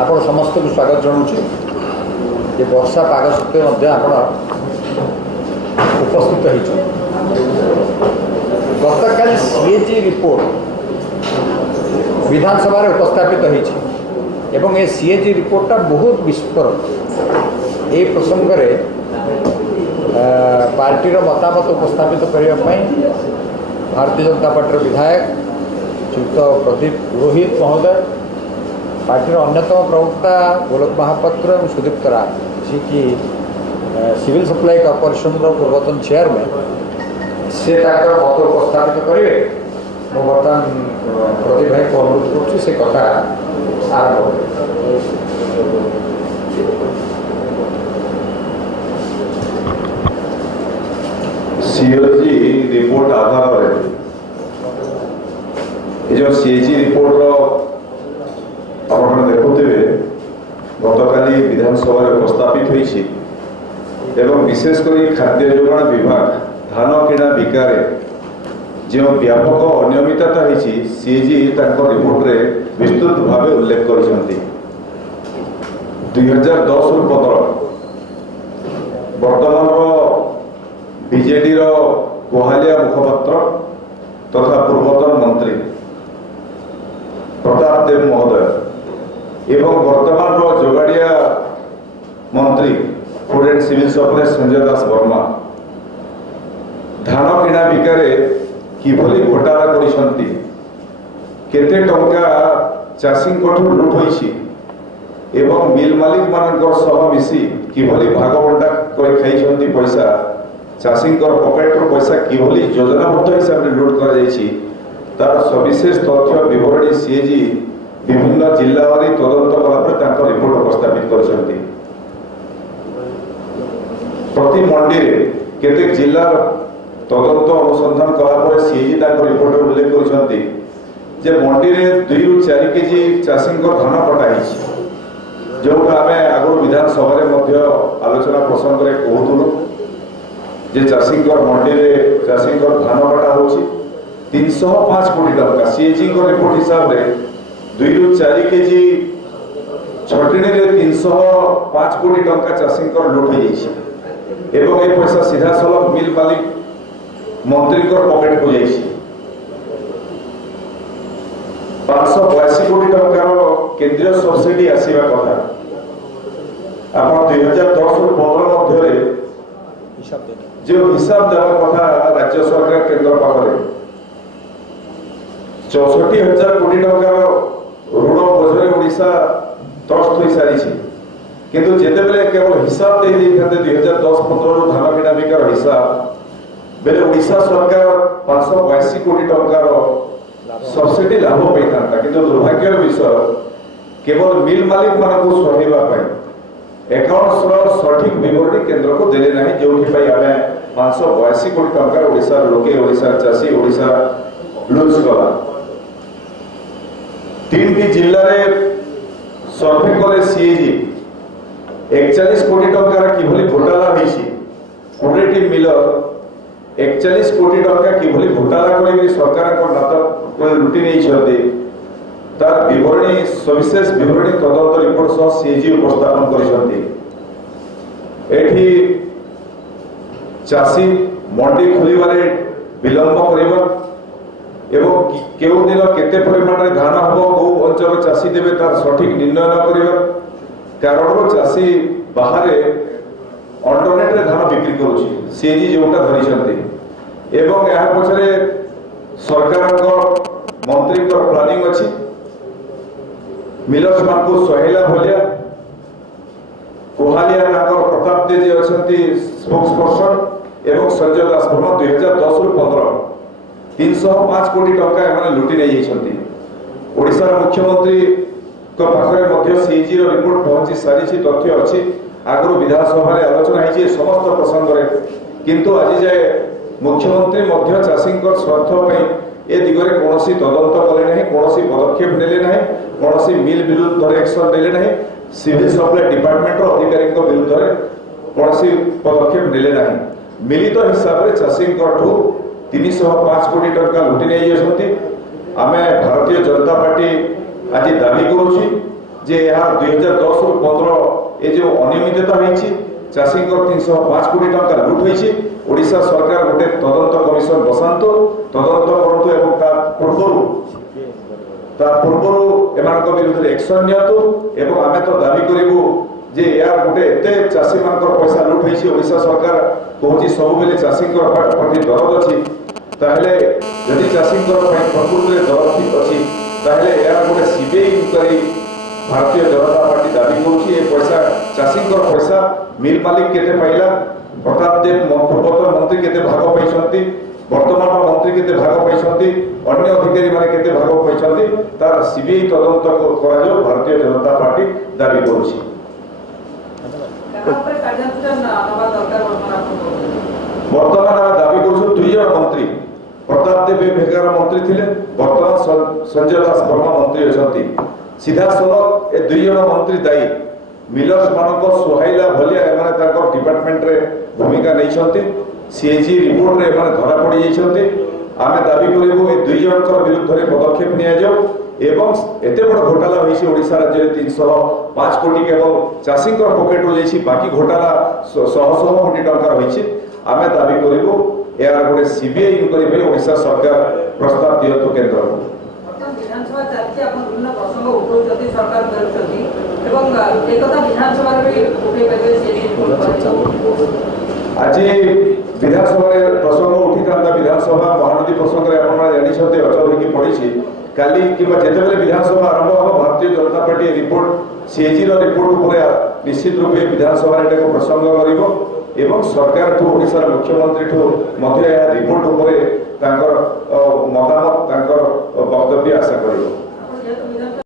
ଆପଣ ସମସ୍ତଙ୍କୁ ସ୍ୱାଗତ ଜଣାଉଛି ଯେ ବର୍ଷା ପାଗ ସତ୍ତ୍ୱେ ମଧ୍ୟ ଆପଣ ଉପସ୍ଥିତ ହୋଇଛନ୍ତି। ଗତକାଲି ସିଏଜି ରିପୋର୍ଟ ବିଧାନସଭାରେ ଉପସ୍ଥାପିତ ହୋଇଛି ଏବଂ ଏ ସିଏଜି ରିପୋର୍ଟଟା ବହୁତ ବିସ୍ଫୋରକ। এই প্রসঙ্গে পার্টির মতামত উপস্থাপিত করা ভারতীয় জনতা পার্টির বিধায়ক শ্রীযুক্ত প্রদীপ পুরোহিত মহোদয়, পার্টির অন্যতম প্রবক্তা গোলক মহাপাত্র এবং সুদীপ্ত রায়, যে কি সিভিল সপ্লাই কর্পোরেশন पूर्वतन चेयरमैन, से मत उपस्थापित करेंगे। ମୁଁ ବର୍ତ୍ତମାନ ପ୍ରଦୀପ ଭାଇଙ୍କୁ ଅନୁରୋଧ କରୁଛି ସେ କଥା ଆରମ୍ଭ କରିବେ। सीएजी रिपोर्ट आधार जो सीएजी रिपोर्ट आप देखुवे गतकाली विधानसभा उपस्थापित होती विशेषकर खाद्य जोगाण विभाग धान किणा बिकारे जो व्यापक अनियमितता होती सीएजी रिपोर्ट रे विस्तृत भाव उल्लेख कर 2010 बदल वर्तमान बीजेडी कोहालिया मुखपात्र तथा पूर्वतन मंत्री प्रताप देव महोदय एवं वर्तमान जोगाड़िया मंत्री food and civil supply Sanjay Das Verma धान किणा बिकारे किभली घोटाला करिसंती, केते टंका चाषी लुट होइछि एवं मिल मालिक मानकर सह मिसी किभली भागबंटा कर खाइछंती पैसा चाषी पकेट पैसा किभली योजनाबद्ध हिसाब से लुट कर तार सविशेष तथ्य विवरणी सीएजी विभिन्न जिला तदंत कला रिपोर्ट उपस्थापित कर प्रति मंडी रे केते जिला तदंत अनुसंधान कला सीएजी रिपोर्ट उल्लेख कर मंडी रे 2 ରୁ 4 केजी चाषी धान कटा जोटा आम आगु विधानसभा आलोचना प्रसंग में कहूलु जे चाषी मंडी में चाषी धान कटा हो 305 कोटी टंका सीएजी रिपोर्ट हिसाब से 2 ରୁ 4 केजी छटणी रे 305 कोटी टंका चाषी लुट हो पैसा सीधा सलख मिल मालिक मंत्री पकेट को जाइए 582 कोटी टंकार केंद्रीय सब्सिडी आसवा कथा आप 2010 ରୁ 15 मध्य जो हिसाब देवा कथा राज्य सरकार केंद्र पाखे 64,000 कोटी टंकार ऋण बोझे ओडिशा त्रस्त हो सारी किंतु जेतेबेले केवल हिसाब दे 2010-15 धान किणा बिकार हिसाब बेले ओडिशा सरकार 582 कोटी टंकार सब्सिडी लाभ पाई किंतु दुर्भाग्यर विषय केवल मिल मालिक मानक सहैवा एकाउंट्स सठिक विवरणी केंद्र को देले नहीं जो आम 582 कोटी टंका ओडिशा लोके ओडिशा चाषी ओडिशा लुज गला 3 जिल्ला रे सर्वे करे सीएजी 41 कोटी टंका किभली घोटाला होइछि 20 मिलर 41 कोटी टंका किभली घोटाला करी सरकार को नात लुटी नहीं तार विवरणी सविशेष विवरणी तदंत रिपोर्ट सह सीएजी उपस्थापन करिसंती। एठी चाषी मंडी खोलिबारे विलंब करिबा एवं केउ दिन केते परिमाण रे धान हबो को अंचल चाषी देबे तार सठिक निर्णय न करिबा कारण चाषी बाहर अल्टरनेट रे धान बिक्री करूची सीएजी जोटा धरिसंती एवं या पछरे सरकार मंत्री प्लानिंग अच्छी मिलर्स मान को सहेला भलिया कोहालिया प्रताप दे स्पोक्स पर्सन एवं संजय दास वर्मा 2010 ରୁ 15 305 कोटी टंका एमाने लुटी नहीं जाइछंती। ओडिशा मुख्यमंत्री पाखे सीएजी रिपोर्ट पहुंची सारी तथ्य अच्छी आगु विधानसभा आलोचना होती समस्त प्रसंग में किंतु आज जाए मुख्यमंत्री चाषी स्वार्थ ए दिगरे कौन तदंत कले ना कौन पदक्षेप नेले ना कौन मिल विरुद्ध एक्शन नेले ना सिविल सप्लाई डिपार्टमेंट अधिकारी विरुद्ध कौन पदक्षेप नेले ना मिलित हिसाब से चाषी 305 कोटी टंका लुटी नहीं जाती। आम भारतीय जनता पार्टी आज दाबी करुछि जे यहाँ 2010 रु 15 ए जो अनियमितता होईछि चाषी 305 कोटी टंका लुट होईछि ओडिशा सरकार गोटे तदंत कमिशन बसांतो तदंत करंतु एवं ता पूर्वरु एमानक विरुद्ध एक्शन नियंतु एवं आमे तो दाबी करिवु जे यार गोटे एते चाषी मानकर पैसा लुट होईछि ओडिशा सरकार कहूछि सब बेले चाषी प्रति दरद अछि ताहले यदि चाषी प्रकृति दरद ठीक अछि ताहले यार गोटे CBI inquiry Bharatiya Janata party दाबी करुछि ए पैसा चाषी पैसा मिल मालिक केते पाइला प्रताप देव पूर्वतन मंत्री केते भाग पाइछंती वर्तमान मंत्री केते भाग पाइछंती अन्य अधिकारी माने केते भाग पाइछंती तार सीबीआई तदंत करा जो भारतीय जनता पार्टी दाबी करुछि वर्तमान दाबी करुछु दुई जन मंत्री प्रताप देव भेगार मंत्री थिले वर्तमान संजय दास वर्मा मंत्री अछंती सीधा सड़क ए दुई जन मंत्री दायी मिलर्स मानक सुहाइला भलिया एमाने ताकर डिपार्टमेंट रे भूमिका नैछंती सीएजी रिपोर्ट रे एमाने धरा पड़ी जाइछंती आमे दाबी करिवो ए दुई जनकर विरुद्ध रे पदक्षेप निया जाऊ एवं एते बड़ घोटाला होइछि ओडिसा राज्य रे 305 कोटी केवल चाषीकर पॉकेट रो जाइछि बाकी घोटाला 100 कोटी टंका होइछि आमे दाबी करिवो यार गोटे सीबीआई इंक्वायरी पे ओडिशा सरकार प्रस्ताव दियंतु केंद्र को विधानसभा चलती आपण विभिन्न प्रसंग उठाउछथि सरकार करूछथि एवं एक कथा विधानसभा रे उठे परिबे सीएजी आज विधानसभा प्रसंग उठी था विधानसभा महानदी प्रसंग में आप जानी अचल होगी पड़ी काली कि जितेबाला विधानसभा आरंभ हम Bharatiya Janata party report CAG report उपर निश्चित रूपे विधानसभा प्रसंग कर सरकार ठू ओडिशा मुख्यमंत्री ठू रिपोर्ट उपर मतामत वक्तव्य आशा कर।